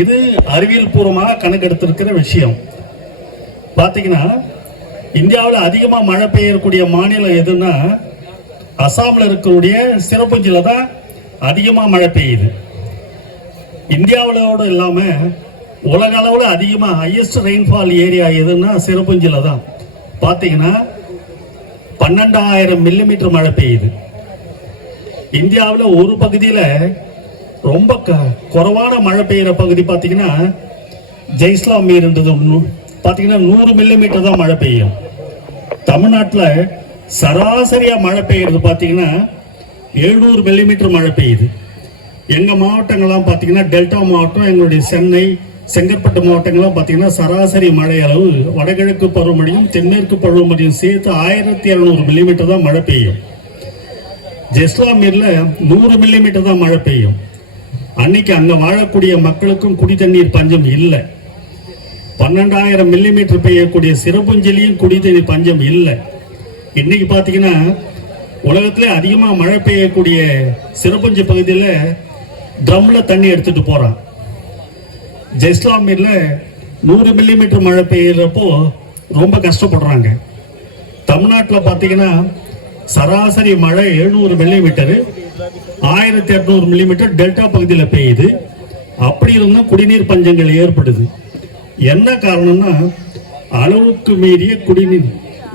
இது அறிவியல் பூர்வமாக கணக்கெடுத்திருக்கிற விஷயம். பார்த்தீங்கன்னா இந்தியாவில் அதிகமாக மழை பெய்யக்கூடிய மாநிலம் எதுன்னா அசாமில் இருக்கக்கூடிய சிறப்புஞ்சில தான் அதிகமாக மழை பெய்யுது. இந்தியாவிலோடு இல்லாமல் உலக அளவில் அதிகமாக ஹையஸ்ட் ரெயின்ஃபால் ஏரியா எதுன்னா சிறப்புஞ்சில தான். பார்த்தீங்கன்னா பன்னெண்டாயிரம் மில்லிமீட்டர் மழை பெய்யுது. இந்தியாவில் ஒரு பகுதியில் ரொம்ப க குறைவான மழை பெய்கிற பகுதி பார்த்தீங்கன்னா ஜெய்ஸ்லாமீர்ன்றது ஒன்று பார்த்தீங்கன்னா நூறு மில்லிமீட்டர் தான் மழை பெய்யும். தமிழ்நாட்டில் சராசரியாக மழை பெய்யுறது பார்த்தீங்கன்னா எழுநூறு மில்லிமீட்டர் மழை பெய்யுது. எங்கள் மாவட்டங்கள்லாம் பார்த்தீங்கன்னா டெல்டா மாவட்டம் எங்களுடைய சென்னை செங்கற்பட்டு மாவட்டங்கள்லாம் பார்த்தீங்கன்னா சராசரி மழை அளவு வடகிழக்கு பருவமழையும் தென்மேற்கு பருவமழையும் சேர்த்து ஆயிரத்தி இரநூறு மில்லிமீட்டர் தான் மழை பெய்யும். ஜெஸ்லாமீரில் நூறு மில்லிமீட்டர் தான் மழை பெய்யும். அன்னைக்கு அங்க வாழக்கூடிய மக்களுக்கும் குடி தண்ணீர் பஞ்சம் இல்லை. பன்னெண்டாயிரம் மில்லிமீட்டர் பெய்யக்கூடிய சிறப்புஞ்சலியும் குடி தண்ணீர் பஞ்சம் இல்லை. இன்னைக்கு பார்த்தீங்கன்னா உலகத்திலே அதிகமாக மழை பெய்யக்கூடிய சிறப்புஞ்சி பகுதியில் ட்ரம்ல தண்ணி எடுத்துட்டு போறான். ஜெஸ்லாமீர்ல நூறு மில்லிமீட்டர் மழை பெய்யறப்போ ரொம்ப கஷ்டப்படுறாங்க. தமிழ்நாட்டில் பார்த்தீங்கன்னா சராசரி மழை எழுநூறு மில்லிமீட்டர் ஆயிரத்தி இரநூறு மில்லிமீட்டர் டெல்டா பகுதியில் பெய்யுது. அப்படி இருந்தால் குடிநீர் பஞ்சங்கள் ஏற்படுது. என்ன காரணம்னா அளவுக்கு மீறிய குடிநீர்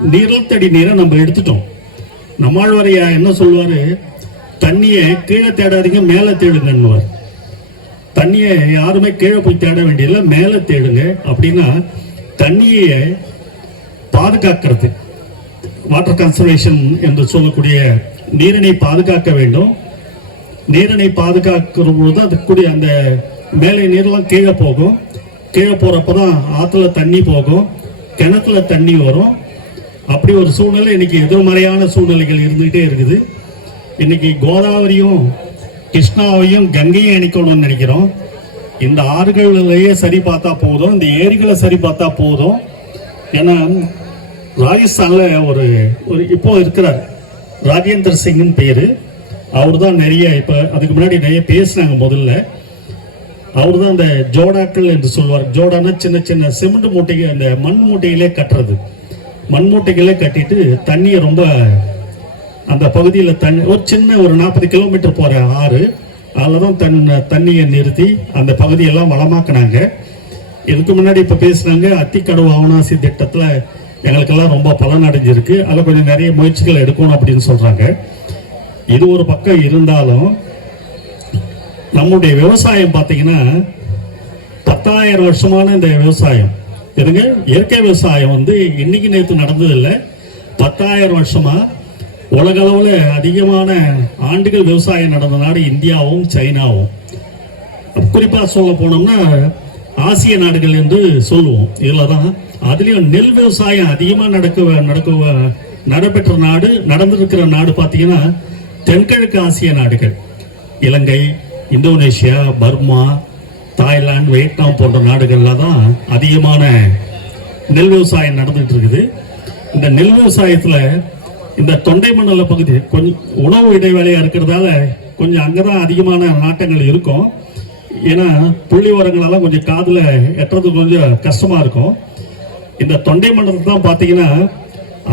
நிலத்தடி நீரை நம்ம எடுத்துட்டோம். நம்மாழ்வாரையா என்ன சொல்லுவார்? தண்ணியை கீழே தேடாதீங்க மேலே தேடுங்கன்னுவார். தண்ணியை யாருமே கீழே போய் தேட வேண்டியதில்லை மேலே தேடுங்க. அப்படின்னா தண்ணியை பாதுகாக்கிறது. வாட்டர் கன்சர்வேஷன் என்று சொல்லக்கூடிய நீரினை பாதுகாக்க வேண்டும். நீரினை பாதுகாக்கிற பொழுது அதுக்குரிய அந்த மேலே நீர்லாம் கீழே போகும். கீழே போகிறப்ப தான் ஆற்றுல தண்ணி போகும். கிணத்துல தண்ணி வரும். அப்படி ஒரு சூழ்நிலை இன்னைக்கு எதிர்மறையான சூழ்நிலைகள் இருந்துகிட்டே இருக்குது. இன்னைக்கு கோதாவரியும் கிருஷ்ணாவையும் கங்கையும் இணைக்கணும்னு நினைக்கிறோம். இந்த ஆறுகளிலேயே சரி பார்த்தா போதும் இந்த ஏரிகளை சரி பார்த்தா போதும். ஏன்னா ராஜஸ்தானில் ஒரு ஒரு இப்போ இருக்கிறார். ராஜேந்திர சிங்னு பேர். அவர் தான் நிறைய இப்போ அதுக்கு முன்னாடி நிறைய பேசினாங்க முதல்ல. அவர் தான் அந்த ஜோடாக்கள் என்று சொல்வார். ஜோடானா சின்ன சின்ன சிமெண்ட் மூட்டைகள் அந்த மண் மூட்டைகளே கட்டுறது. மண் மூட்டைகளே கட்டிட்டு தண்ணியை ரொம்ப அந்த பகுதியில் தண்ணி ஒரு சின்ன ஒரு நாற்பது கிலோமீட்டர் போகிற ஆறு அதில் தான் தன் தண்ணியை நிறுத்தி அந்த பகுதியெல்லாம் வளமாக்குனாங்க. இதுக்கு முன்னாடி இப்போ பேசுனாங்க அத்திக்கடவு அவனாசி திட்டத்தில் எங்களுக்கெல்லாம் ரொம்ப பலன் அடைஞ்சிருக்கு அதில் கொஞ்சம் நிறைய முயற்சிகள் எடுக்கணும் அப்படின்னு சொல்கிறாங்க இது ஒரு பக்கம் இருந்தாலும் நம்முடைய விவசாயம் பார்த்தீங்கன்னா பத்தாயிரம் வருஷமான இந்த விவசாயம். எதுங்க? இயற்கை விவசாயம் வந்து இன்னைக்கு நேற்று நடந்ததில்லை. பத்தாயிரம் வருஷமாக உலகளவில் அதிகமான ஆண்டுகள் விவசாயம் நடந்த நாடு இந்தியாவும் சைனாவும். குறிப்பாக சொல்ல போனோம்னா ஆசிய நாடுகள் என்று சொல்லுவோம். இதில் தான் அதுலேயும் நெல் விவசாயம் அதிகமாக நடக்க நடக்க நடைபெற்ற நாடு நடந்திருக்கிற நாடு பார்த்தீங்கன்னா தென்கிழக்கு ஆசிய நாடுகள். Ilangai Indonesia Burma Thailand Vietnam போன்ற நாடுகளில் தான் அதிகமான நெல் விவசாயம் நடந்துகிட்டு இருக்குது. இந்த நெல் விவசாயத்தில் இந்த தொண்டை மண்டல பகுதி கொஞ்சம் உணவு இடைவேளையாக இருக்கிறதால கொஞ்சம் அங்கே தான் அதிகமான நாட்டங்கள் இருக்கும். ஏன்னா புள்ளி உரங்களெல்லாம் கொஞ்சம் காதில் எட்டுறது கொஞ்சம் கஷ்டமா இருக்கும். இந்த தொண்டை மண்டலத்தில் தான் பார்த்தீங்கன்னா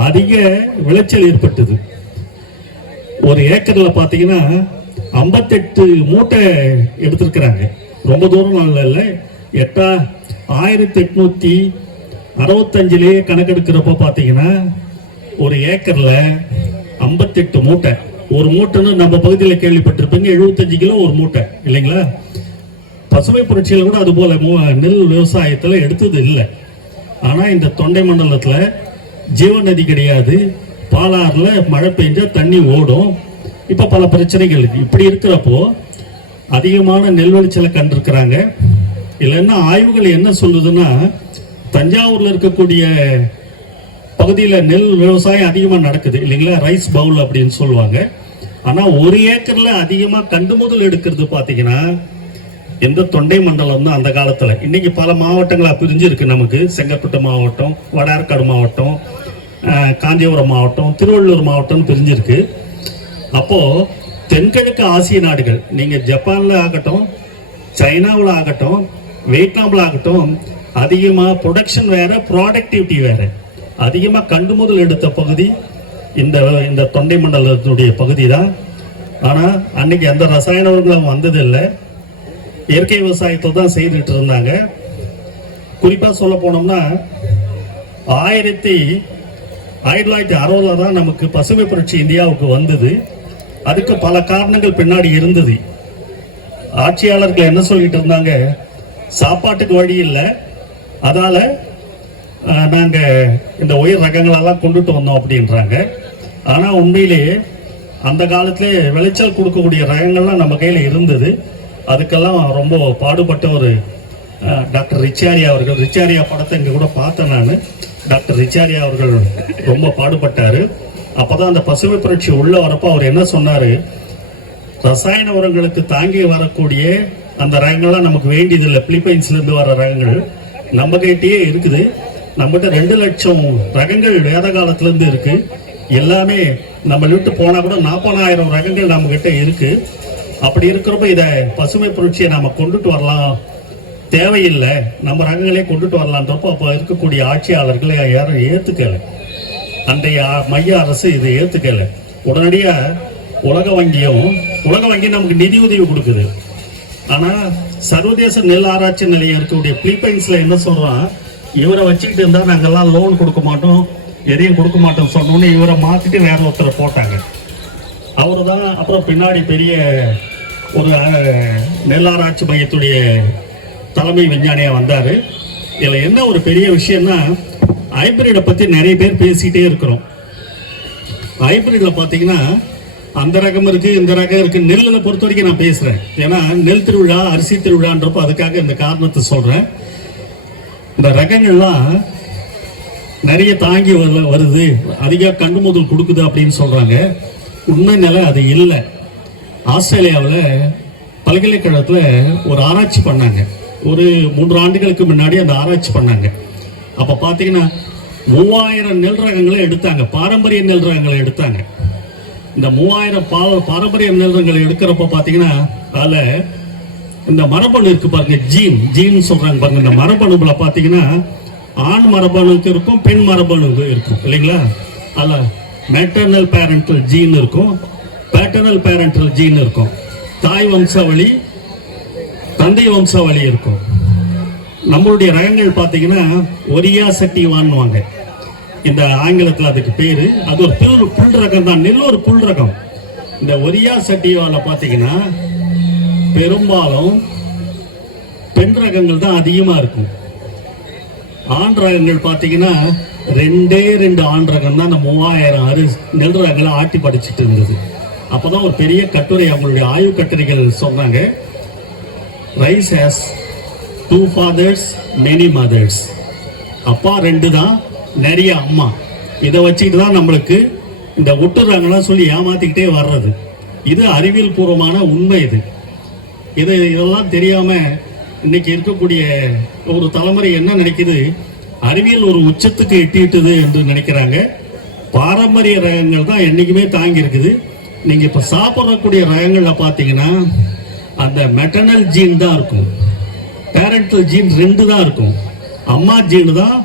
அதிக விளைச்சல் ஏற்பட்டது. ஒரு ஏக்கர்ல பார்த்தீங்கன்னா ஐம்பத்தெட்டு மூட்டை எடுத்திருக்கிறாங்க. ரொம்ப தூரம் நாளில் இல்லை எட்டா ஆயிரத்தி எட்நூத்தி அறுபத்தஞ்சிலேயே கணக்கெடுக்கிறப்போ பார்த்தீங்கன்னா ஒரு ஏக்கரில் ஐம்பத்தெட்டு மூட்டை. ஒரு மூட்டைன்னு நம்ம பகுதியில் கேள்விப்பட்டிருப்பீங்க எழுபத்தஞ்சு கிலோ ஒரு மூட்டை இல்லைங்களா? பசுமை புரட்சியில் கூட அது போல மு- நெல் விவசாயத்தில் எடுத்தது இல்லை. ஆனால் இந்த தொண்டை மண்டலத்தில் ஜீவநதி கிடையாது. பாலாறில் மழை பெஞ்சால் தண்ணி ஓடும். இப்போ பல பிரச்சனைகள் இருக்குது இப்படி இருக்கிறப்போ அதிகமான நெல் விளைச்சலை கண்டிருக்கிறாங்க இல்லைன்னா ஆய்வுகள் என்ன சொல்லுதுன்னா தஞ்சாவூரில் இருக்கக்கூடிய பகுதியில் நெல் விவசாயம் அதிகமாக நடக்குது. இல்லைங்களா? ரைஸ் பவுல் அப்படின்னு சொல்லுவாங்க. ஆனால் ஒரு ஏக்கரில் அதிகமாக கண்டு முதல் எடுக்கிறது பார்த்தீங்கன்னா எந்த தொண்டை மண்டலம் தான் அந்த காலத்தில்? இன்னைக்கு பல மாவட்டங்களாக பிரிஞ்சிருக்கு நமக்கு. செங்கல்பட்டு மாவட்டம் வடார்காடு மாவட்டம் காஞ்சிபுரம் மாவட்டம் திருவள்ளூர் மாவட்டம் பிரிஞ்சிருக்கு. அப்போது தென்கிழக்கு ஆசிய நாடுகள் நீங்கள் ஜப்பானில் ஆகட்டும் சைனாவில் ஆகட்டும் வியட்நாமில் ஆகட்டும் அதிகமாக ப்ரொடக்ஷன் வேறு ப்ராடக்டிவிட்டி வேறு. அதிகமாக கண்டு முதல் எடுத்த பகுதி இந்த இந்த தொண்டை மண்டலத்தினுடைய பகுதி தான் ஆனால் அன்னைக்கு எந்த ரசாயன உரங்களும் வந்ததில்லை. இயற்கை விவசாயத்தை தான் செய்துட்டு இருந்தாங்க. குறிப்பாக சொல்ல போனோம்னா ஆயிரத்தி ஆயிரத்தி தொள்ளாயிரத்தி அறுபதில் தான் நமக்கு பசுமை புரட்சி இந்தியாவுக்கு வந்தது. அதுக்கு பல காரணங்கள் பின்னாடி இருந்தது. ஆட்சியாளர்கள் என்ன சொல்லிட்டு இருந்தாங்க? சாப்பாட்டுக்கு வழி இல்லை. அதால் நாங்கள் இந்த உயிர் ரகங்களெல்லாம் கொண்டுட்டு வந்தோம் அப்படின்றாங்க. ஆனால் உண்மையிலேயே அந்த காலத்திலே விளைச்சல் கொடுக்கக்கூடிய ரகங்கள்லாம் நம்ம கையில் இருந்தது. அதுக்கெல்லாம் ரொம்ப பாடுபட்ட ஒரு டாக்டர் ரிச்சாரியா அவர்கள். ரிச்சாரியா படத்தை இங்கே கூட பார்த்தேன் நான். டாக்டர் ரிச்சாரியா அவர்கள் ரொம்ப பாடுபட்டார். அப்போ தான் அந்த பசுமை புரட்சி உள்ளே வரப்போ அவர் என்ன சொன்னார்? ரசாயன உரங்களுக்கு தாங்கி வரக்கூடிய அந்த ரகங்கள்லாம் நமக்கு வேண்டியதில்லை. பிலிப்பைன்ஸ்லேருந்து வர ரகங்கள் நம்மகிட்டயே இருக்குது. நம்மகிட்ட ரெண்டு லட்சம் ரகங்கள் வேத காலத்துலேருந்து இருக்குது எல்லாமே நம்ம விட்டு போனால் கூட நாற்பதாயிரம் ரகங்கள் நம்மக்கிட்ட இருக்குது அப்படி இருக்கிறப்ப இதை பசுமை புரட்சியை நாம் கொண்டுட்டு வரலாம். தேவையில்லை. நம்ம ரகங்களே கொண்டுட்டு வரலான்றப்போ அப்போ இருக்கக்கூடிய ஆட்சியாளர்களை யாரும் ஏற்றுக்கலை அன்றைய மைய அரசு இதை ஏற்றுக்கலை உடனடியாக உலக வங்கியும் உலக வங்கி நமக்கு நிதி உதவி கொடுக்குது. ஆனால் சர்வதேச நெல் ஆராய்ச்சி நிலையம் இருக்கக்கூடிய பிலிப்பைன்ஸில் என்ன சொல்கிறான் இவரை வச்சுக்கிட்டு இருந்தால் நாங்கள்லாம் லோன் கொடுக்க மாட்டோம். எதையும் கொடுக்க மாட்டோம் சொன்னோன்னு இவரை மாற்றிட்டு வேற ஒருத்தரை போட்டாங்க. அவர் தான் அப்புறம் பின்னாடி பெரிய ஒரு நெல்லாராய்ச்சி மையத்துடைய தலைமை விஞ்ஞானியாக வந்தார். இதில் என்ன ஒரு பெரிய விஷயம்னா ஹைபிரிடை பற்றி நிறைய பேர் பேசிக்கிட்டே இருக்கிறோம். ஹைபிரிட்ல பார்த்தீங்கன்னா அந்த ரகம் இருக்குது இந்த ரகம் இருக்குது நெல்லில் பொறுத்த வரைக்கும் நான் பேசுகிறேன் ஏன்னா நெல் திருவிழா அரிசி திருவிழான்றப்போ அதுக்காக இந்த காரணத்தை சொல்கிறேன் இந்த ரகங்கள்லாம் நிறைய தாங்கி வருது அதிக கண்டு முதல் கொடுக்குது அப்படின்னு சொல்கிறாங்க உண்மை நிலை அது இல்லை. ஆஸ்திரேலியாவில் பல்கலைக்கழகத்தில் ஒரு ஆராய்ச்சி பண்ணாங்க. ஒரு மூன்று ஆண்டுகளுக்கு முன்னாடி அந்த ஆராய்ச்சி பண்ணாங்க. அப்போ பார்த்தீங்கன்னா மூவாயிரம் நெல் ரகங்களை எடுத்தாங்க. பாரம்பரிய நெல் ரகங்களை எடுத்தாங்க. இந்த மூவாயிரம் பா பாரம்பரிய நெல் ரகங்களை எடுக்கிறப்ப பார்த்தீங்கன்னா அதில் இந்த மரபணு இருக்கு பாருங்க ஜீன். ஜீன் சொல்கிறாங்க பாருங்க இந்த மரபணுல பார்த்தீங்கன்னா ஆண் மரபணுக்கு இருக்கும் பெண் மரபணுக்கு இருக்கும். இல்லைங்களா? அதில் மேட்டர்னல் பேரண்டல் ஜீன் இருக்கும். பேட்டர்னல் பேரண்டல் ஜீன் இருக்கும். தாய் வம்சாவளி தந்தை வம்சாவளி இருக்கும். நம்மளுடைய ரகங்கள் பார்த்தீங்கன்னா ஒரியா சட்டிவான்வாங்க இந்த ஆங்கிலத்தில் அதுக்கு பேர். அது ஒரு புல் புல் ரகம் தான். நெல் ஒரு புல் ரகம். இந்த ஒரியா சட்டிவால பார்த்தீங்கன்னா பெரும்பாலும் பெண் ரகங்கள் தான் அதிகமாக இருக்கும். ஆண் ரகங்கள் பார்த்தீங்கன்னா ரெண்டே ரெண்டு ஆண் ரகம் தான் அந்த மூவாயிரம் அரி நெல் ரகங்களை ஆட்டி படிச்சுட்டு இருந்தது. அப்போதான் ஒரு பெரிய கட்டுரை அவங்களுடைய ஆய்வு கட்டுரைகள் சொன்னாங்க rice has two fathers many mothers அப்பா ரெண்டு தான் நிறைய அம்மா. இதை வச்சுக்கிட்டு தான் நம்மளுக்கு இந்த ஒட்டுறாங்கலாம் சொல்லி ஏமாத்திக்கிட்டே வர்றது. இது அறிவியல் பூர்வமான உண்மை இது. இது இதெல்லாம் தெரியாமல் இன்னைக்கு இருக்கக்கூடிய ஒரு தலைமுறை என்ன நினைக்குது? அறிவியல் ஒரு உச்சத்துக்கு எட்டிட்டுது என்று நினைக்கிறாங்க. பாரம்பரிய ரகங்கள் தான் என்றைக்குமே தாங்கி இருக்குது நீங்க இப்ப சாப்பிடக்கூடிய ரகங்கள்ல பாத்தீங்கன்னா அந்த மெட்டர்னல் ஜீன் தான் இருக்கும். பேரண்டல் ஜீன் ரெண்டு தான் இருக்கும். அம்மா ஜீன் தான்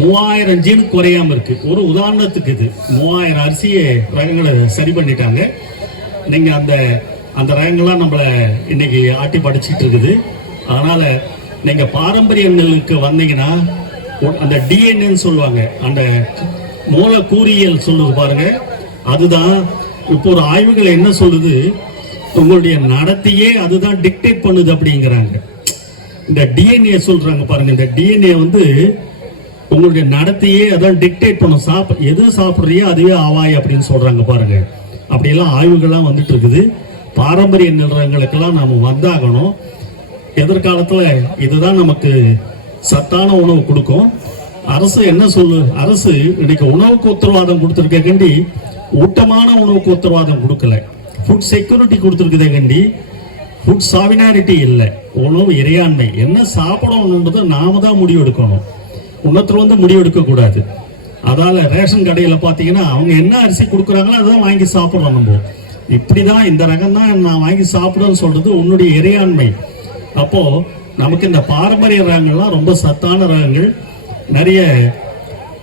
மூவாயிரம் ஜீன் குறையாம இருக்கு. ஒரு உதாரணத்துக்கு இது. மூவாயிரம் அரிசியை ரகங்களை சரி பண்ணிட்டாங்க. நீங்க அந்த அந்த ரகங்கள்லாம் நம்மளை இன்னைக்கு ஆட்டி படிச்சுட்டு இருக்குது. அதனால நீங்க பாரம்பரிய நெல்லுக்கு வந்தீங்கன்னா அந்த டிஎன்ஏன்னு சொல்லுவாங்க. அந்த மூலக்கூறியல் சொல்லுது பாருங்க. அதுதான் இப்போ ஒரு ஆய்வுகள் என்ன சொல்லுது? உங்களுடைய நடத்தையே அதுதான் டிக்டேட் பண்ணுது அப்படிங்கிறாங்க. இந்த டிஎன்ஏ சொல்றாங்க பாருங்க. இந்த டிஎன்ஏ வந்து உங்களுடைய நடத்தையே அதான் டிக்டேட் பண்ணும். சாப் எது சாப்பிட்றியோ அதுவே ஆவாய் அப்படின்னு சொல்றாங்க பாருங்க. அப்படியெல்லாம் ஆய்வுகள்லாம் வந்துட்டு இருக்குது. பாரம்பரிய நிலங்களுக்கெல்லாம் நாம் வந்தாகணும். எதிர்காலத்துல இதுதான் நமக்கு சத்தான உணவு கொடுக்கும். அரசு என்ன சொல்லு அரசு இன்னைக்கு உணவுக்கு உத்தரவாதம் கொடுத்துருக்கண்டி ஊட்டமான உணவுக்கு உத்தரவாதம் கொடுக்கல. ஃபுட் செக்யூரிட்டி கொடுத்துருக்குதே கண்டி. ஃபுட் சாவினாரிட்டி இல்லை. உணவு இறையாண்மை. என்ன சாப்பிடணுன்றது நாம தான் முடிவு எடுக்கணும் வந்து முடிவு அதால் ரேஷன் கடையில் பார்த்தீங்கன்னா அவங்க என்ன அரிசி கொடுக்குறாங்களோ அதான் வாங்கி சாப்பிட்றோம் நம்ம. இப்படி தான் இந்த ரகம் தான் நான் வாங்கி சாப்பிடுன்னு சொல்கிறது உன்னுடைய இறையாண்மை. அப்போது நமக்கு இந்த பாரம்பரிய ரகங்கள்லாம் ரொம்ப சத்தான ரகங்கள். நிறைய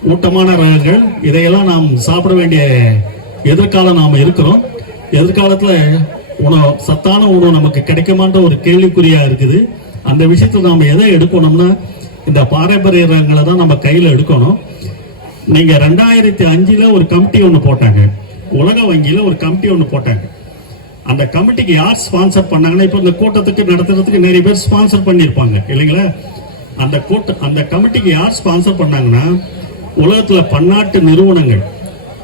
ஊட்டமான ரகங்கள். இதையெல்லாம் நாம் சாப்பிட வேண்டிய எதிர்காலம் நாம் இருக்கிறோம். எதிர்காலத்தில் உணவு சத்தான உணவு நமக்கு கிடைக்குமான்ற ஒரு கேள்விக்குறியாக இருக்குது. அந்த விஷயத்தில் நாம் எதை எடுக்கணும்னா இந்த பாரம்பரிய ரகங்களை தான் நம்ம கையில் எடுக்கணும். நீங்கள் ரெண்டாயிரத்தி அஞ்சில் ஒரு கமிட்டி ஒன்று போட்டாங்க. உலக வங்கியில் ஒரு கமிட்டி ஒன்று போட்டாங்க. அந்த கமிட்டிக்கு யார் ஸ்பான்சர் பண்ணாங்கன்னா இப்போ இந்த கூட்டத்துக்கு நடத்துறதுக்கு நிறைய பேர் ஸ்பான்சர் பண்ணியிருப்பாங்க. இல்லைங்களா? அந்த கூட்ட அந்த கமிட்டிக்கு யார் ஸ்பான்சர் பண்ணாங்கன்னா உலகத்தில் பன்னாட்டு நிறுவனங்கள்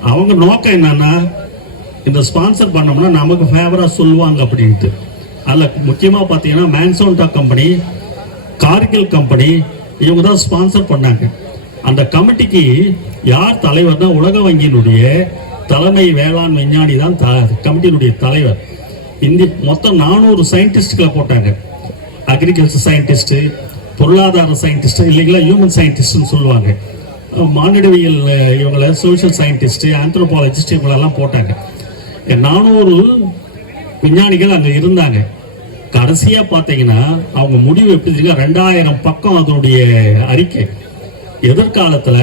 அவங்க நோக்கம் என்னன்னா இந்த ஸ்பான்சர் பண்ணோம்னா நமக்கு ஃபேவரா சொல்லுவாங்க அப்படின்ட்டு. அதில் முக்கியமாக பார்த்தீங்கன்னா மேன்சோன்டா கம்பெனி கார்கில் கம்பெனி இவங்க தான் ஸ்பான்சர் பண்ணாங்க. அந்த கமிட்டிக்கு யார் தலைவர்னா உலக வங்கியினுடைய தலைமை வேளாண் விஞ்ஞானி தான் த- கமிட்டியினுடைய தலைவர். இந்தி மொத்தம் நானூறு சயின்டிஸ்ட்களை போட்டாங்க. அக்ரிகல்ச்சர் சயின்டிஸ்ட்டு பொருளாதார சயின்டிஸ்ட்டு இல்லைங்களா ஹியூமன் சயின்டிஸ்ட்னு சொல்லுவாங்க. மானிடவியல் இவங்களை இவங்கள சோஷியல் சயின்டிஸ்ட்டு ஆந்த்ரோபாலஜிஸ்ட் இவங்களெல்லாம் போட்டாங்க. நானூறு விஞ்ஞானிகள் அங்கே இருந்தாங்க. கடைசியாக பார்த்தீங்கன்னா அவங்க முடிவு எப்படி இருக்கா ரெண்டாயிரம் பக்கம் அதனுடைய அறிக்கை. எதிர்காலத்துல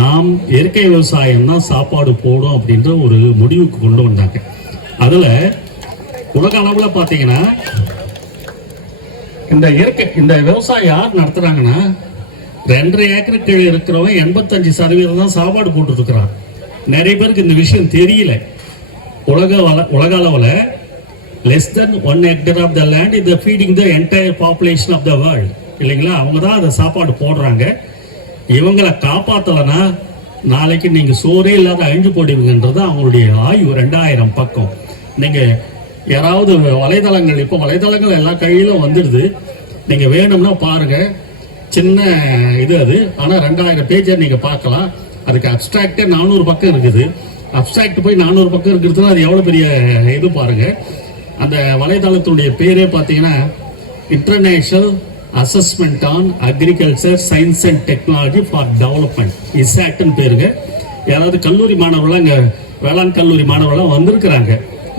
நாம் இயற்கை விவசாயம் தான் சாப்பாடு போடும் அப்படின்ற ஒரு முடிவுக்கு கொண்டு வந்தாங்க. அதில் உலக அளவில் பார்த்தீங்கன்னா இந்த இயற்கை இந்த விவசாயம் யார் நடத்துகிறாங்கன்னா ரெண்டரை ஏக்கர் கீழே இருக்கிறவன் எண்பத்தஞ்சு சதவீதம் தான் சாப்பாடு போட்டுருக்குறான். நிறைய பேருக்கு இந்த விஷயம் தெரியல. உலக வள- உலக அளவில் less than one hectare of the land இது feeding the entire population of the world இல்லைங்களா? அவங்க தான் அதை சாப்பாடு போடுறாங்க. இவங்களை காப்பாற்றலைன்னா நாளைக்கு நீங்கள் சோறே இல்லாத அழிஞ்சு போடுவீங்கன்றது அவங்களுடைய ஆய்வு ரெண்டாயிரம் பக்கம். நீங்கள் யாராவது வலைதளங்கள் இப்போ வலைதளங்கள் எல்லா கையிலும் வந்துடுது. நீங்கள் வேணும்னா பாருங்கள் சின்ன இது அது. ஆனால் ரெண்டாயிரம் பேஜை நீங்கள் பார்க்கலாம். அதுக்கு அப்ட்ராக்டே நானூறு பக்கம் இருக்குது. அப்ட்ராக்ட் போய் நானூறு பக்கம் இருக்கிறதுனா அது எவ்வளோ பெரிய இது பாருங்கள் அந்த வலைதளத்துடைய பேரே பார்த்தீங்கன்னா international assessment on agriculture science and technology for development இசாக்ட்னு பேருங்க. யாராவது கல்லூரி மாணவர்கள்லாம் இங்கே வேளாண் கல்லூரி மாணவர்கள்லாம் வந்திருக்கிறாங்க.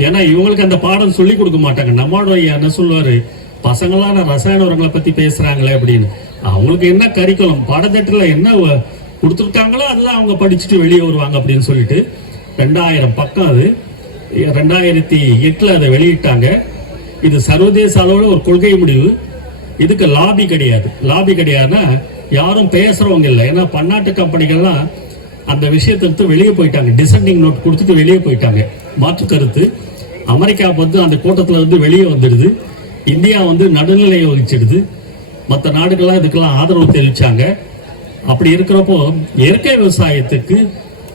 ஏன்னா இவங்களுக்கு அந்த பாடம் சொல்லி கொடுக்க மாட்டாங்க. நம்மளோட ஐயா என்ன சொல்லுவார்? பசங்களான ரசாயன உரங்களை பற்றி பேசுகிறாங்களே அப்படின்னு. அவங்களுக்கு என்ன கரிக்குலம் பாடத்திட்டத்தில் என்ன வ- கொடுத்துருக்காங்களோ அதெல்லாம் அவங்க படிச்சுட்டு வெளியே வருவாங்க அப்படின்னு சொல்லிட்டு ரெண்டாயிரம் பக்கம் அது. ரெண்டாயிரத்தி எட்டில் அதை வெளியிட்டாங்க. இது சர்வதேச அளவில் ஒரு கொள்கை முடிவு. இதுக்கு லாபி கிடையாது. லாபி கிடையாதுன்னா யாரும் பேசுகிறவங்க இல்லை. ஏன்னா பன்னாட்டு கம்பெனிகள்லாம் அந்த விஷயத்தை வெளியே போயிட்டாங்க. டிசெண்டிங் நோட் கொடுத்துட்டு வெளியே போயிட்டாங்க. மாற்று கருத்து. அமெரிக்கா வந்து அந்த கூட்டத்தில் இருந்து வெளியே வந்துடுது. இந்தியா வந்து நடுநிலையை வகிச்சிடுது. மற்ற நாடுகள்லாம் இதுக்கெல்லாம் ஆதரவு தெரிவிச்சாங்க. அப்படி இருக்கிறப்போ இயற்கை விவசாயத்துக்கு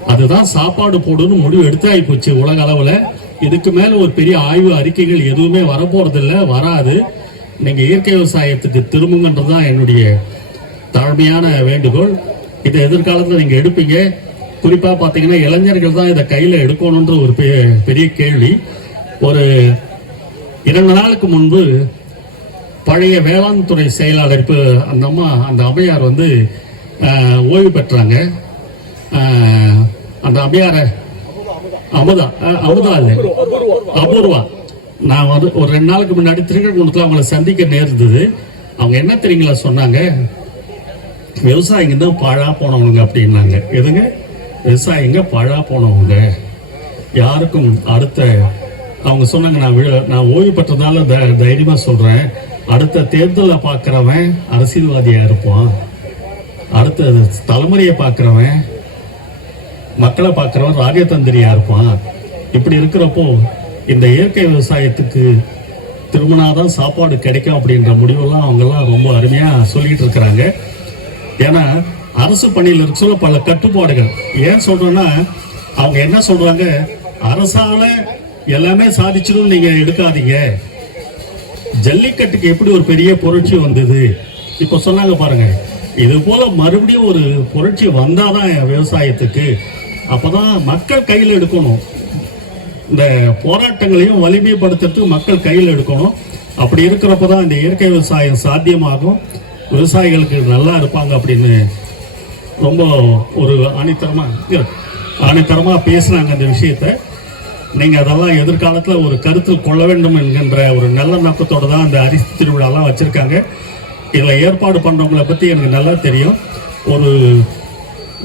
அதுதான் சாப்பாடு போடுன்னு முடிவு எடுத்தாகி போச்சு உலக அளவில். இதுக்கு மேலே ஒரு பெரிய ஆய்வு அறிக்கைகள் எதுவுமே வரப்போறதில்ல வராது. நீங்கள் இயற்கை விவசாயத்துக்கு திரும்புங்கன்றது தான் என்னுடைய தாழ்மையான வேண்டுகோள். இதை எதிர்காலத்தில் நீங்கள் எடுப்பீங்க. குறிப்பாக பார்த்தீங்கன்னா இளைஞர்கள் தான் இதை கையில் எடுக்கணுன்ற ஒரு பெ- பெரிய கேள்வி. ஒரு இரண்டு நாளுக்கு முன்பு பழைய வேளாண் துறை செயலாளர் இப்போ அந்த அம்மா அந்த அம்மையார் வந்து ஓய்வு பெற்றாங்க. அந்த அம்மையாரை அமுதா அமுதா இல்லை. அபூர்வா. நான் வந்து ஒரு ரெண்டு நாளுக்கு முன்னாடி திருக்கணத்தில் அவங்கள சந்திக்க நேர்ந்தது. அவங்க என்ன தெரியுங்களா சொன்னாங்க? விவசாயிங்க தான் பாழா போனவங்க அப்படின்னாங்க. எதுங்க? விவசாயிங்க பாழா போனவங்க. யாருக்கும் அடுத்த அவங்க சொன்னாங்க நான் நான் ஓய்வு பெற்றதால த தைரியமாக சொல்கிறேன் அடுத்த தேர்தலை பார்க்குறவன் அரசியல்வாதியாக இருப்பான். அடுத்த தலைமுறையை பார்க்குறவன் மக்களை பார்க்குறவன் ராஜதந்திரியாக இருப்பான். இப்படி இருக்கிறப்போ இந்த இயற்கை விவசாயத்துக்கு திரும்பினாதான் சாப்பாடு கிடைக்கும் அப்படின்ற முடிவெல்லாம் அவங்கெல்லாம் ரொம்ப அருமையாக சொல்லிட்டு இருக்கிறாங்க. ஏன்னா அரசு பணியில் இருக்க சொல்ல பல கட்டுப்பாடுகள். ஏன் சொல்கிறேன்னா அவங்க என்ன சொல்கிறாங்க அரசால் எல்லாமே சாதிச்சிடும் நீங்கள் எடுக்காதீங்க. ஜல்லிக்கட்டுக்கு எப்படி ஒரு பெரிய புரட்சி வந்தது? இப்போ சொன்னாங்க பாருங்க. இது போல மறுபடியும் ஒரு புரட்சி வந்தாதான் விவசாயத்துக்கு. அப்போதான் மக்கள் கையில் எடுக்கணும். இந்த போராட்டங்களையும் வலிமைப்படுத்துறதுக்கு மக்கள் கையில் எடுக்கணும். அப்படி இருக்கிறப்ப தான் இந்த இயற்கை விவசாயம் சாத்தியமாகும். விவசாயிகளுக்கு நல்லா இருப்பாங்க அப்படின்னு ரொம்ப ஒரு ஆணித்தரமாக ஆணித்தரமாக பேசுனாங்க அந்த விஷயத்த. நீங்கள் அதெல்லாம் எதிர்காலத்தில் ஒரு கருத்தில் கொள்ள வேண்டும் என்கின்ற ஒரு நல்ல நோக்கத்தோடு தான் அந்த அரிசி திருவிழாலாம் வச்சுருக்காங்க. இதில் ஏற்பாடு பண்ணுறவங்கள பற்றி எனக்கு நல்லா தெரியும். ஒரு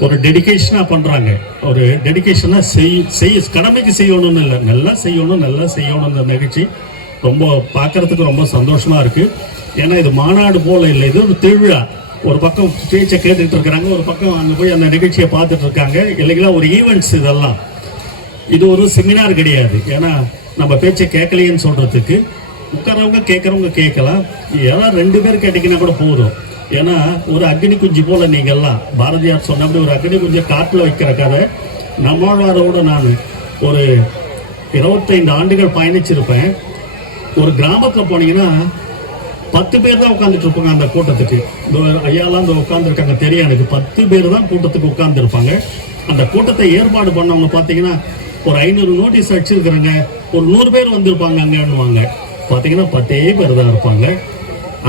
ஒரு டெடிகேஷனாக பண்ணுறாங்க ஒரு டெடிகேஷனாக செய் செய்ய கடமைக்கு செய்யணும்னு இல்லை. நல்லா செய்யணும் நல்லா செய்யணும் இந்த நிகழ்ச்சி ரொம்ப பார்க்கறதுக்கு ரொம்ப சந்தோஷமாக இருக்குது ஏன்னா இது மாநாடு போல் இல்லை. இது ஒரு திருவிழா. ஒரு பக்கம் ஸ்டேஜை கேட்டுட்டு இருக்கிறாங்க. ஒரு பக்கம் அங்கே போய் அந்த நிகழ்ச்சியை பார்த்துட்டு இருக்காங்க. இல்லைங்களா? ஒரு ஈவெண்ட்ஸ் இதெல்லாம். இது ஒரு செமினார் கிடையாது. ஏன்னா நம்ம பேச்சை கேட்கலையேன்னு சொல்கிறதுக்கு உட்காரவங்க கேட்குறவங்க கேட்கலாம். ஏதாவது ரெண்டு பேர் கேட்டிங்கன்னா கூட போதும். ஏன்னா ஒரு அக்னி குஞ்சு போல நீங்கள்லாம் பாரதியார் சொன்னபடி ஒரு அக்னி குஞ்சை காட்டில் வைக்கிற கதை நம்மாழ்வாரோட நான் ஒரு இருபத்தைந்து ஆண்டுகள் பயணிச்சிருப்பேன். ஒரு கிராமத்தில் போனீங்கன்னா பத்து பேர் தான் உட்காந்துட்டு இருப்பாங்க அந்த கூட்டத்துக்கு. இந்த ஐயாலாம் இந்த உட்காந்துருக்காங்க தெரியும் எனக்கு. பத்து பேர் தான் கூட்டத்துக்கு உட்காந்துருப்பாங்க அந்த கூட்டத்தை ஏற்பாடு பண்ணவங்க பார்த்தீங்கன்னா ஒரு ஐநூறு நோட்டீஸ் அடிச்சிருக்கிறேங்க. ஒரு நூறு பேர் வந்திருப்பாங்க அங்கன்னுவாங்க பார்த்தீங்கன்னா பத்தே பேர் தான் இருப்பாங்க.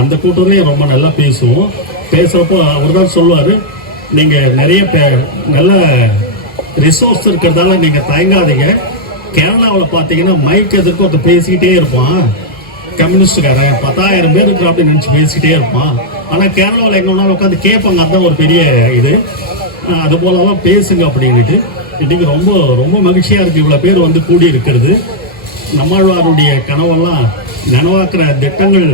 அந்த கூட்டத்துலேயும் ரொம்ப நல்லா பேசுவோம். பேசுகிறப்போ அவர் தான் சொல்லுவார் நீங்கள் நிறைய பே நல்ல ரிசோர்ஸ் இருக்கிறதால நீங்கள் தயங்காதீங்க. கேரளாவில் பார்த்தீங்கன்னா மைக் எதிர்க்க ஒருத்தர் பேசிக்கிட்டே இருப்பான். கம்யூனிஸ்டுக்காரன் பத்தாயிரம் பேர் இருக்கிற அப்படின்னு நினச்சி பேசிக்கிட்டே இருப்பான். ஆனால் கேரளாவில் எங்கே வேணாலும் உட்காந்து கேட்பாங்க. அதுதான் ஒரு பெரிய இது. அது போலலாம் பேசுங்க அப்படின்ட்டு இன்னைக்கு ரொம்ப ரொம்ப மகிழ்ச்சியாக இருக்குது இவ்வளோ பேர் வந்து கூடி இருக்கிறது நம்மாழ்வாருடைய கனவெல்லாம் நனவாக்குற திட்டங்கள்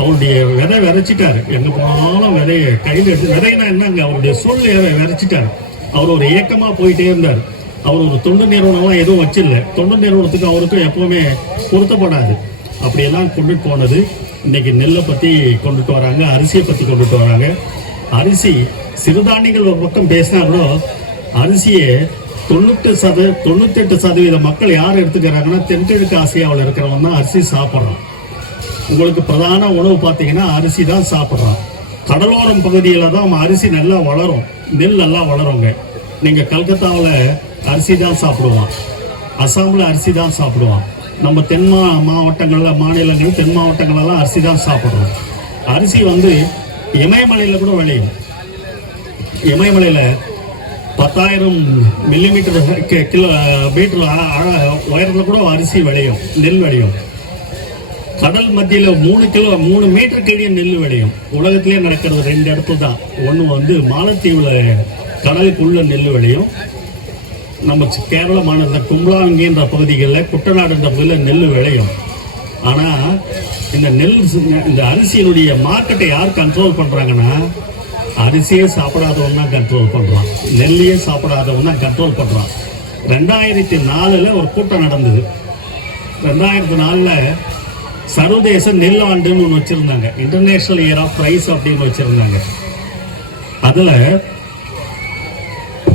அவருடைய விதை விதைச்சிட்டாரு. எங்கே போனாலும் விதைய கையில் எடுத்து விதைனா என்னங்க? அவருடைய சூழ்நிலையை விதைச்சிட்டாரு. அவர் ஒரு இயக்கமாக போயிட்டே இருந்தார். அவர் ஒரு தொண்டு நிறுவனம்லாம் எதுவும் வச்சில்ல. தொண்டு நிறுவனத்துக்கு அவருக்கும் எப்போவுமே பொருத்தப்படாது. அப்படியெல்லாம் கொண்டுட்டு போனது இன்னைக்கு நெல்லை பற்றி கொண்டுட்டு வராங்க அரிசியை பற்றி கொண்டுட்டு வராங்க. அரிசி சிறுதானியங்கள் ஒரு பக்கம் பேசினா கூட அரிசியை தொண்ணூற்றி சதவீத தொண்ணூத்தெட்டு சதவீத மக்கள் யார் எடுத்துக்கிறாங்கன்னா தென்கிழக்கு ஆசியாவில் இருக்கிறவங்க தான் அரிசி சாப்பிட்றான். உங்களுக்கு பிரதான உணவு பார்த்தீங்கன்னா அரிசி தான் சாப்பிட்றோம் கடலோரம் பகுதியில் தான் அரிசி நல்லா வளரும். நெல் நல்லா வளருங்க. நீங்கள் கல்கத்தாவில் அரிசி தான் சாப்பிடுவான். அசாமில் அரிசி தான் சாப்பிடுவான். நம்ம தென் மா மாவட்டங்களில் மாநிலங்கள் தென் மாவட்டங்களெல்லாம் அரிசி தான் சாப்பிட்றோம். அரிசி வந்து இமயமலையில் கூட விளையும். இமயமலையில் பத்தாயிரம் மில்லிமீட்டர் கிலோ மீட்டர் உயரத்தில் கூட அரிசி விளையும் நெல் விளையும். கடல் மத்தியில் மூணு கிலோ மூணு மீட்டர் கீழே நெல் விளையும். உலகத்திலே நடக்கிறது ரெண்டு இடத்துல தான். ஒன்று வந்து மாலத்தீவில் கடலுக்குள்ள நெல் விளையும். நம்ம கேரள மாநிலத்தில் கும்பலாங்கின்ற பகுதிகளில் குட்டநாடுன்ற பகுதியில் நெல் விளையும். ஆனால் இந்த நெல் இந்த அரிசியினுடைய மார்க்கெட்டை யார் கண்ட்ரோல் பண்ணுறாங்கன்னா அரிசியே சாப்பிடாதவன் தான் கண்ட்ரோல் பண்ணுறான் நெல்லையே சாப்பிடாதவன் தான் கண்ட்ரோல் பண்ணுறான் ரெண்டாயிரத்தி நாலில் ஒரு கூட்டம் நடந்தது. ரெண்டாயிரத்தி நாலில் சர்வதேச நெல் ஆண்டுன்னு ஒன்று வச்சுருந்தாங்க. இன்டர்நேஷ்னல் இயர் ஆஃப் ரைஸ் அப்படின்னு வச்சுருந்தாங்க. அதில்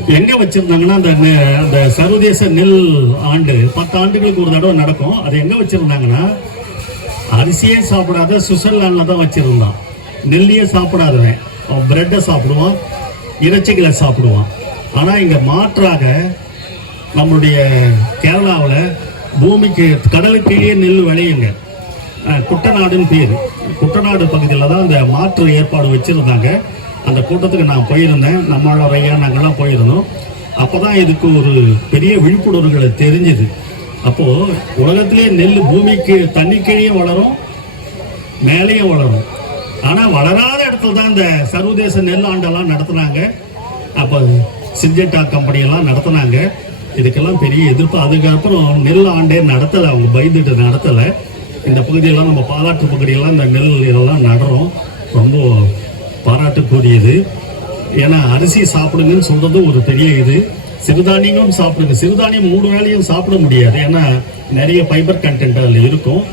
எங்கே வச்சுருந்தாங்கன்னா அந்த நெ- அந்த சர்வதேச நெல் ஆண்டு பத்து ஆண்டுகளுக்கு ஒரு தடவை நடக்கும். அது எங்கே வச்சுருந்தாங்கன்னா அரிசியே சாப்பிடாத சுவிட்சர்லாண்டில் தான் வச்சுருந்தான். நெல்லையே சாப்பிடாதவன். அவன் பிரெட்டை சாப்பிடுவான். இறைச்சிகளை சாப்பிடுவான். ஆனால் இங்கே மாற்றாக நம்மளுடைய கேரளாவில் பூமிக்கு கடலுக்கீழே நெல் விளையுங்க. குட்டநாடுன்னு பேர். குட்டநாடு பகுதியில் தான் அந்த மாற்று ஏற்பாடு வச்சுருந்தாங்க. அந்த கூட்டத்துக்கு நான் போயிருந்தேன். நம்மளோட ஐயா நாங்கள்லாம் போயிருந்தோம். அப்போ தான் இதுக்கு ஒரு பெரிய விழிப்புணர்வுகளை தெரிஞ்சுது. அப்போது உலகத்திலே நெல் பூமிக்கு தண்ணி கீழே வளரும் மேலேயும் வளரும். ஆனால் வளராத இடத்துல தான் இந்த சர்வதேச நெல் ஆண்டெல்லாம் நடத்துனாங்க. அப்போ சிஞ்சட்டா கம்பெனியெல்லாம் நடத்துனாங்க. இதுக்கெல்லாம் பெரிய எதிர்ப்பு. அதுக்கப்புறம் நெல் ஆண்டே நடத்தலை அவங்க பயந்துட்டு நடத்தலை. இந்த பகுதியெல்லாம் நம்ம பாலாற்று பகுதியெல்லாம் இந்த நெல் இதெல்லாம் நடுறோம். ரொம்ப பாராட்டுக்குரியது. ஏன்னா அரிசி சாப்பிடுங்கன்னு சொல்கிறது ஒரு பெரிய இது. சிறுதானியங்களும் சாப்பிடுங்க. சிறுதானியம் மூணு வேளையும் சாப்பிட முடியாது. ஏன்னா நிறைய ஃபைபர் கண்டென்ட் அதில் இருக்கும்.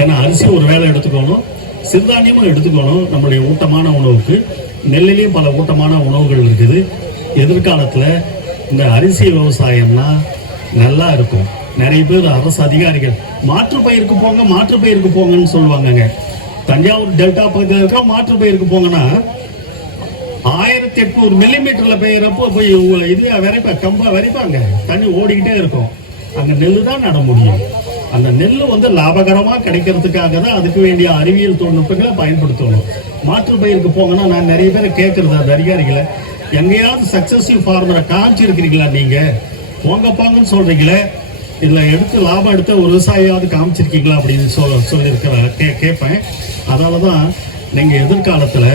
ஏன்னா அரிசி ஒரு வேளை எடுத்துக்கணும். சிறுதானியமும் எடுத்துக்கணும் நம்மளுடைய ஊட்டமான உணவுக்கு. நெல்லிலையும் பல ஊட்டமான உணவுகள் இருக்குது. எதிர்காலத்தில் இந்த அரிசி விவசாயம்னா நல்லா இருக்கும். நிறைய பேர் அரசு அதிகாரிகள் மாற்று பயிருக்கு போங்க மாற்று பயிருக்கு போங்கன்னு சொல்லுவாங்கங்க. தஞ்சாவூர் டெல்டா பகுதியில் இருக்கிற மாற்று பயிருக்கு போங்கன்னா ஆயிரத்தி எட்நூறு மில்லிமீட்டர்ல பெய்யறப்போ போய் இது விரைப்பா கம்பா விரைப்பாங்க. தண்ணி ஓடிக்கிட்டே இருக்கும். அங்கே நெல் தான் நட முடியும். அந்த நெல் வந்து லாபகரமாக கிடைக்கிறதுக்காக தான் அதுக்கு வேண்டிய அறிவியல் தொழில்நுட்பங்களை பயன்படுத்தணும். மாற்று பயிருக்கு போங்கன்னா நான் நிறைய பேரை கேட்குறது அந்த அதிகாரிகளை. எங்கேயாவது சக்சஸ்ஃபுல் ஃபார்மரை காமிச்சிருக்கிறீங்களா நீங்கள் போங்கப்பாங்கன்னு சொல்கிறீங்களே இதில் எடுத்து லாபம் எடுத்து ஒரு விவசாயியாவது காமிச்சிருக்கீங்களா? அப்படின்னு சொல் சொல்லியிருக்கிற கே கேட்பேன். அதனால தான் நீங்கள் எதிர்காலத்தில்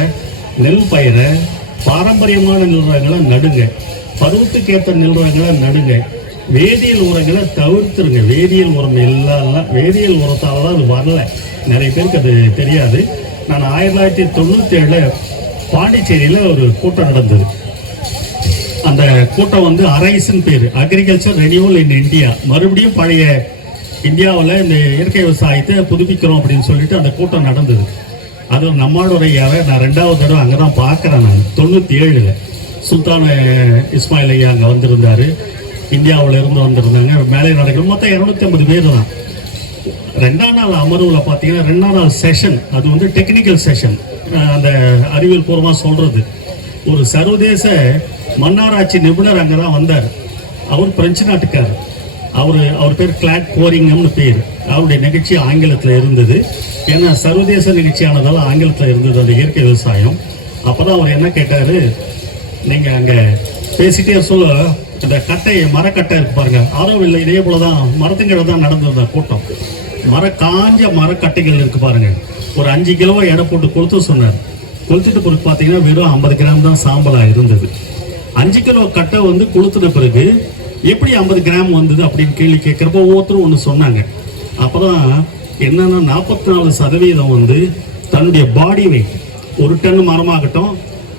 நெல் பயிரை பாரம்பரியமான நெல் ரகங்களை நடுங்க. பருவத்துக்கேற்ற நெல் ரகங்களை நடுங்க. வேதியியல் உரங்களை தவிர்த்துருங்க. வேதியியல் உரம் எல்லாம் வேதியியல் உரத்தால் தான் அது வரல. நிறைய பேருக்கு அது தெரியாது. நான் ஆயிரத்தி தொள்ளாயிரத்தி தொண்ணூற்றி ஏழில் பாண்டிச்சேரியில் ஒரு கூட்டம் நடந்தது. அந்த கூட்டம் வந்து அரைஸ்ன்னு பேர். அக்ரிகல்ச்சர் ரெனியூவல் இன் இந்தியா மறுபடியும் பழைய இந்தியாவில் இந்த இயற்கை விவசாயத்தை புதுப்பிக்கிறோம் அப்படின்னு சொல்லிட்டு அந்த கூட்டம் நடந்தது. அது நம்மளுடைய நான் ரெண்டாவது தடவை அங்கே தான் பார்க்குறேன் நான். தொண்ணூற்றி ஏழில் சுல்தான் இஸ்மாயில் ஐயா அங்கே வந்திருந்தாரு. இந்தியாவில் இருந்து வந்திருந்தாங்க. மேலே நடக்கிற மொத்தம் இரநூத்தி ஐம்பது பேர் தான். ரெண்டாம் நாள் அமர்வில் பார்த்தீங்கன்னா ரெண்டாம் நாள் செஷன் அது வந்து டெக்னிக்கல் செஷன் அந்த அறிவியல் பூர்வமாக சொல்கிறது ஒரு சர்வதேச மன்னாராட்சி நிபுணர் அங்கே தான் வந்தார். அவர் பிரெஞ்சு நாட்டுக்கார் அவர் அவர் பேர் கிளாக் போரிங்கம்னு பேர். அவருடைய நிகழ்ச்சி ஆங்கிலத்தில் இருந்தது. ஏன்னா சர்வதேச நிகழ்ச்சியானதால் ஆங்கிலத்தில் இருந்தது அந்த இயற்கை விவசாயம். அப்போ தான் அவர் என்ன கேட்டார் நீங்கள் அங்கே பேசிட்டே சொல்ல. இந்த கட்டை மரக்கட்டை இருக்கு பாருங்க. ஆரோவில் இதே போல தான் மரத்துங்கிட்ட தான் நடந்தது கூட்டம். மர காஞ்ச மரக்கட்டைகள் இருக்கு பாருங்க. ஒரு அஞ்சு கிலோ எடை போட்டு கொளுத்து சொன்னார். கொளுத்துட்டு பிறகு பார்த்தீங்கன்னா வெறும் ஐம்பது கிராம் தான் சாம்பலாக இருந்தது. அஞ்சு கிலோ கட்டை வந்து கொளுத்துன பிறகு எப்படி ஐம்பது கிராம் வந்தது அப்படின்னு கேள்வி கேட்குறப்போ ஒவ்வொருத்தரும் ஒன்று சொன்னாங்க. அப்பதான் என்னென்னா நாற்பத்தி நாலு சதவீதம் வந்து தன்னுடைய பாடி வெயிட் ஒரு டன் மரமாகட்டும்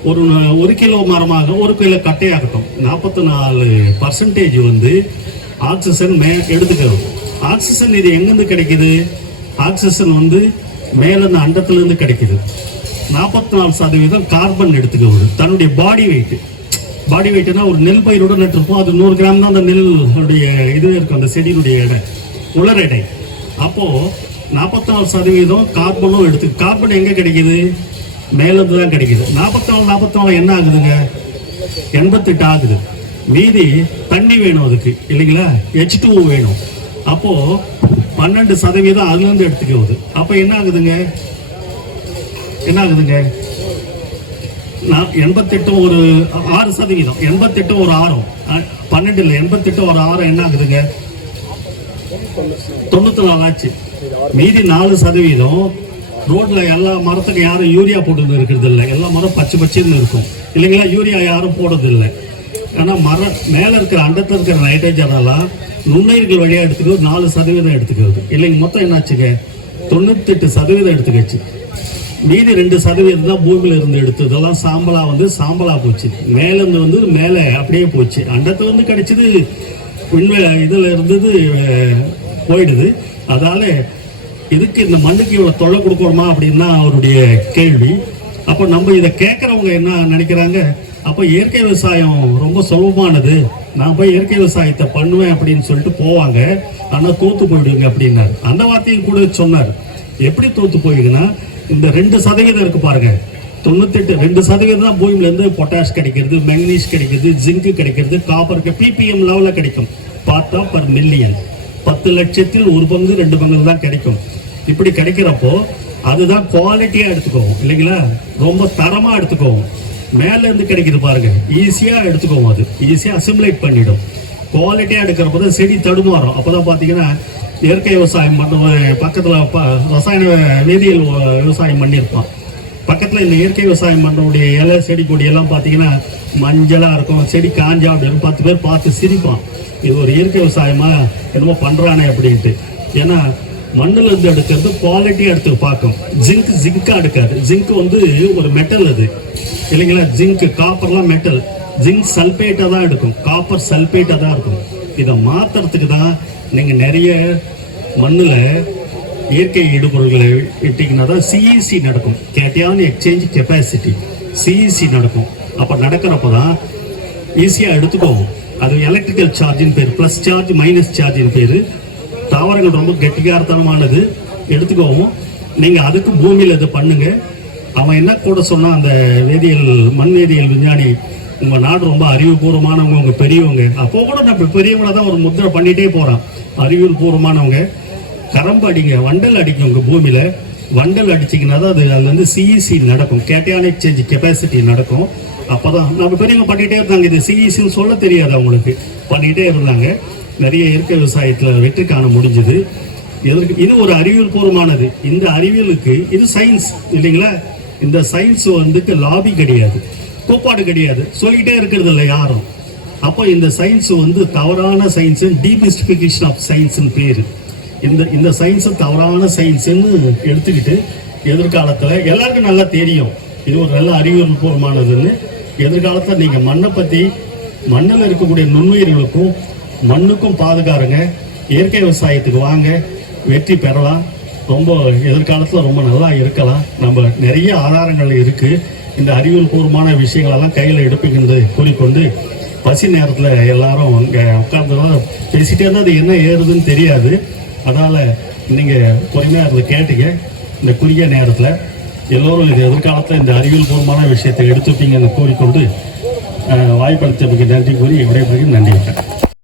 ஒரு ஒரு கிலோ மரமாக ஒரு கிலோ கட்டையாகட்டும். நாற்பத்தி நாலு பர்சன்டேஜ் வந்து ஆக்சிஜன் மே எடுத்துக்கிறோம். ஆக்சிஜன் இது எங்கேருந்து கிடைக்குது? ஆக்சிஜன் வந்து மேலேருந்து அண்டத்துலேருந்து கிடைக்குது. நாற்பத்தி நாலு சதவீதம் கார்பன் எடுத்துக்கிறது தன்னுடைய பாடி வெயிட் பாடி வெயிட்னா ஒரு நெல் பயிரோட நட்டிருப்போம். அது நூறு கிராம் தான் அந்த நெல்லுடைய இது இருக்கும் அந்த செடியினுடைய எடை உலர் எடை. அப்போது நாற்பத்தி நாலு சதவீதம் கார்பனும் எடுத்து கார்பன் எங்கே கிடைக்குது? மேலேருந்து தான் கிடைக்குது. நாற்பத்தி நாலு நாற்பத்தி நாலு என்ன ஆகுதுங்க? எண்பத்தெட்டு ஆகுது. மீதி தண்ணி வேணும் அதுக்கு இல்லைங்களா? ஹெச் டூ வேணும். அப்போது பன்னெண்டு சதவீதம் அதுலேருந்து எடுத்துக்கோது அப்போ என்ன ஆகுதுங்க? என்ன ஆகுதுங்க? நான் எண்பத்தெட்டு ஒரு ஆறு சதவீதம். எண்பத்தெட்டு ஒரு ஆறும். பன்னெண்டு இல்லை எண்பத்தெட்டு ஒரு ஆறும் என்ன ஆகுதுங்க? தொண்ணூத்தி நாலு ஆச்சு. மீதி நாலு சதவீதம் ரோட்ல எல்லா மரத்துக்கு யாரும் யூரியா போட்டு இருக்கிறது இல்லை எல்லா மரம் பச்சை பச்சைன்னு இருக்கும். இல்லைங்களா? யூரியா யாரும் போடுறது இல்லை மரம் மேலே இருக்கிற அண்டத்தில் இருக்கிற நைட்ரஜனெல்லாம் நுண்ணுயிர்கள் வழியாக எடுத்துக்கிறது நாலு சதவீதம் எடுத்துக்கிறது. இல்லைங்க மொத்தம் என்னாச்சுங்க? தொண்ணூத்தெட்டு சதவீதம் எடுத்துக்கிச்சு. மீதி ரெண்டு சதவீதம் தான் பூமியில இருந்து எடுத்ததெல்லாம் சாம்பலாக சாம்பலா வந்து சாம்பலா போச்சு. மேலேருந்து வந்து மேலே அப்படியே போச்சு. அண்டத்துலேருந்து கிடச்சிது கிடைச்சது உண்மை இதில் இருந்தது போயிடுது. அதால இதுக்கு இந்த மண்ணுக்கு இவ்வளோ தொல்லை கொடுக்கணுமா அப்படின்னு தான் அவருடைய கேள்வி. அப்போ நம்ம இதை கேட்குறவங்க என்ன நினைக்கிறாங்க? அப்போ இயற்கை விவசாயம் ரொம்ப சுலபமானது. நான் போய் இயற்கை விவசாயத்தை பண்ணுவேன் அப்படின்னு சொல்லிட்டு போவாங்க. ஆனால் தோத்து போயிடுவீங்க அப்படின்னாரு. அந்த வார்த்தையும் கூட சொன்னார். எப்படி தோத்து போயிடுங்கன்னா இந்த ரெண்டு சதவீதம் இருக்கு பாருங்க. தொண்ணூத்தெட்டு ரெண்டு சதவீதம் தான் பூமியிலேருந்து பொட்டாஷ் கிடைக்கிறது மெக்னீஸ் கிடைக்கிறது ஜிங்க் கிடைக்கிறது காப்பர் பிபிஎம் லெவலில் கிடைக்கும். பார்த்தா பர் மில்லியன் பத்து லட்சத்தில் ஒரு பங்கு ரெண்டு பங்கு தான் கிடைக்கும். இப்படி கிடைக்கிறப்போ அதுதான் குவாலிட்டியாக எடுத்துக்கோவும் இல்லைங்களா? ரொம்ப தரமாக எடுத்துக்கோவும் மேலேருந்து கிடைக்கிது பாருங்கள் பாருங்க எடுத்துக்கோங்க அது. ஈஸியாக அசிமுலேட் பண்ணிடும். குவாலிட்டியாக எடுக்கிறப்ப தான் செடி தடுமாறும். அப்போ தான் பார்த்தீங்கன்னா இயற்கை விவசாயம் பண்ணுற பக்கத்தில் ப- ரசாயன வேதியியல் விவசாயம் பண்ணியிருப்பான். பக்கத்தில் இந்த இயற்கை விவசாயம் பண்ணுறவுடைய இலை செடி கொடி எல்லாம் மஞ்சளாக இருக்கும் செடி காஞ்சா அப்படின்னு பத்து பேர் பார்த்து சிரிப்பான். இது ஒரு இயற்கை விவசாயமாக என்னமோ பண்ணுறானே அப்படின்ட்டு. ஏன்னா மண்ணில் இருந்து எடுக்கிறது குவாலிட்டியாக எடுத்து பார்க்கும். ஜிங்க் ஜிங்க்காக எடுக்காது. ஜிங்க் வந்து ஒரு மெட்டல் அது. இல்லைங்களா? ஜிங்க் காப்பர்லாம் மெட்டல் ஜிங்க் சல்பேட்டாக தான் எடுக்கும். காப்பர் சல்பேட்டாக தான் இருக்கும். இதை மாற்றுறதுக்கு தான் நீங்கள் நிறைய மண்ணில் இயற்கை இடுபொருள்களை இட்டிங்கன்னா தான் சிஇசி நடக்கும். கேட்டியான் எக்ஸ்சேஞ்ச் கெப்பாசிட்டி சிஇசி நடக்கும். அப்போ நடக்கிறப்ப தான் ஈஸியாக எடுத்துக்கோம் அது எலக்ட்ரிக்கல் சார்ஜின் பேர். ப்ளஸ் சார்ஜ் மைனஸ் சார்ஜின் பேர். தாவரங்கள் ரொம்ப கெட்டிகாரத்தனமானது எடுத்துக்கோவும். நீங்கள் அதுக்கு பூமியில் இதை பண்ணுங்க. அவன் என்ன கூட சொன்னால் அந்த வேதியியல் மண் வேதியியல் விஞ்ஞானி உங்கள் நாடு ரொம்ப அறிவுபூர்வமானவங்க உங்கள் பெரியவங்க. அப்போ கூட நம்ம பெரியவங்கள தான் ஒரு முத்திரை பண்ணிகிட்டே போகிறான் அறிவியல் பூர்வமானவங்க கரம்பு அடிங்க வண்டல் அடிக்கும் உங்கள் பூமியில். வண்டல் அடிச்சிங்கன்னா தான் அது அதுல சிஇசி நடக்கும். கேட்டியானிக் சேஞ்ச் கெப்பாசிட்டி நடக்கும். அப்போ தான் நம்ம பெரியவங்க பண்ணிகிட்டே இருந்தாங்க. இது சிஇசின்னு சொல்ல தெரியாது அவங்களுக்கு. பண்ணிகிட்டே இருந்தாங்க. நிறைய இயற்கை விவசாயத்தில் வெற்றி காண முடிஞ்சது. எதற்கு? இது ஒரு அறிவியல் பூர்வமானது. இந்த அறிவியலுக்கு இது சயின்ஸ் இல்லைங்களா? இந்த சயின்ஸ் வந்துட்டு லாபி கிடையாது. கோப்பாடு கிடையாது. சொல்லிக்கிட்டே இருக்கிறது இல்லை யாரும். அப்போ இந்த சயின்ஸ் வந்து தவறான சயின்ஸ் டீமிஸ்டிஃபிகேஷன் ஆஃப் சயின்ஸ்னு பேர். இந்த இந்த சயின்ஸு தவறான சயின்ஸுன்னு எடுத்துக்கிட்டு எதிர்காலத்தில் எல்லாருக்கும் நல்லா தெரியும். இது ஒரு நல்ல அறிவியல் பூர்வமானதுன்னு. எதிர்காலத்தில் நீங்கள் மண்ணை பற்றி மண்ணில் இருக்கக்கூடிய நுண்ணுயிர்களுக்கும் மண்ணுக்கும் பாதுகாருங்க. இயற்கை விவசாயத்துக்கு வாங்க. வெற்றி பெறலாம். ரொம்ப எதிர்காலத்தில் ரொம்ப நல்லா இருக்கலாம். நம்ம நிறைய ஆதாரங்கள் இருக்குது இந்த அறிவியல் பூர்வமான விஷயங்களெல்லாம் கையில் எடுப்பீங்கன்னு கூறிக்கொண்டு பசி நேரத்தில் எல்லாரும் அங்கே உட்கார்ந்து பேசிட்டே இருந்தால் அது என்ன ஏறுதுன்னு தெரியாது. அதனால் நீங்கள் பொறுமையாக இருந்து கேட்டீங்க. இந்த குறுகிய நேரத்தில் எல்லோரும் இது எதிர்காலத்தில் இந்த அறிவியல் பூர்வமான விஷயத்தை எடுத்துப்பீங்கன்னு கூறிக்கொண்டு அஹ், நன்றி கூறி விடைபெறுகிறேன். நன்றி